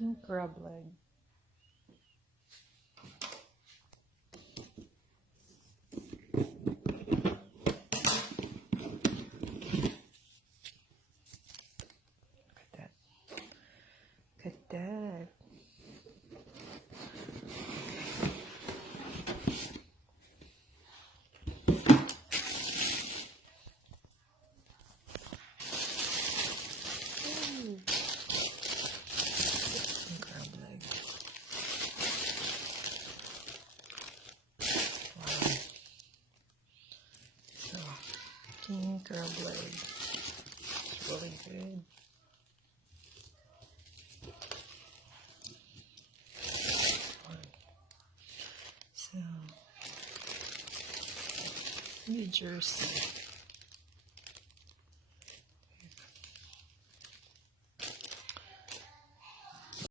King crab leg. Look at that. Look at that. King crab leg. It's really good. So, New Jersey.